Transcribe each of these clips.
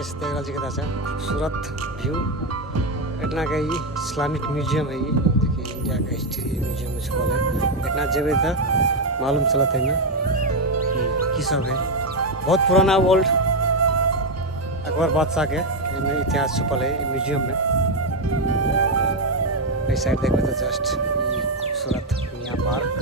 Guys देख रहा कितना अच्छा खूबसूरत व्यू इतना का ये इस्लामिक म्यूजियम है। ये देखिए इंडिया का हिस्ट्री म्यूजियम इसको है। इतना जगह था मालूम चला था इनमें की सब है। बहुत पुराना ओल्ड अकबर बादशाह के इतिहास छुपल है म्यूजियम में। इस साइड देखो तो जस्ट खूबसूरत मियाँ पार्क।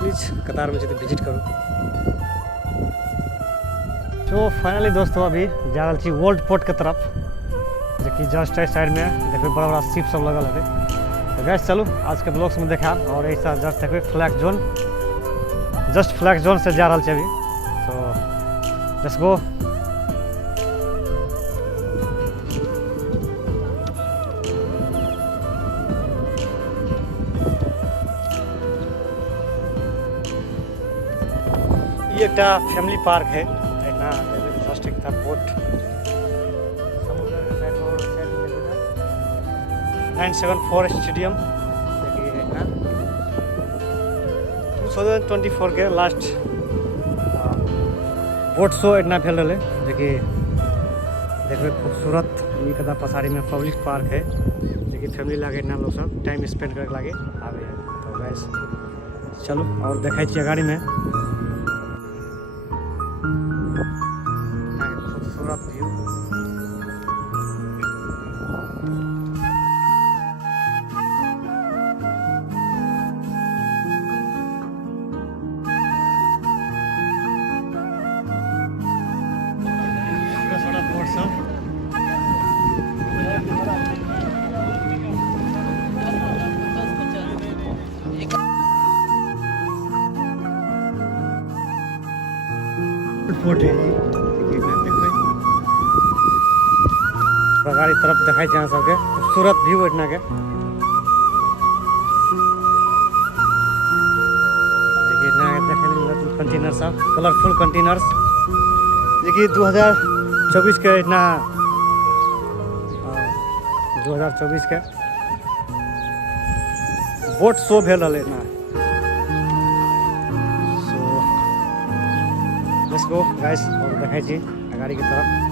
प्लीज़ कतार में जो विजिट करो। तो फाइनली दोस्तों अभी जा रहा छी ओल्ड पोर्ट के तरफ, जो कि जस्ट साइड में देखो बड़ा बड़ा शिप सब लगल है। तो गैस चलो आज के ब्लॉग्स में देखा और ऐसा जस्ट देखो flag zone, just flag zone से जा रहा अभी। तो लेट्स गो। ये एक फैमिली पार्क है ना, जस्ट एक था बोट समुद्र के साइड रोड साइड में 974 स्टेडियम देखिए ना 2024 के लास्ट बोट शो इतना भेल रहे। देखिए देखिए खूबसूरत ये कदा पसारी में पब्लिक पार्क है। देखिए फैमिली लागे इतना लोग सब टाइम स्पेंड करके लागे आवे है। तो गैस चलो और देखा चाहिए गाड़ी में खूबसूरत व्यू। थोड़ा बोट सब फोर्ट है। गाड़ी तरफ देखा जहाँ सबके खूबसूरत व्यू इतना के देखिए इतना देखे कंटेनर सब कलरफुल कंटेनर्स देखिए 2024 के इतना 2024 के बोट शो भेल रहा इतना। सो लेट्स गो गाइस और देखा गाड़ी की तरफ।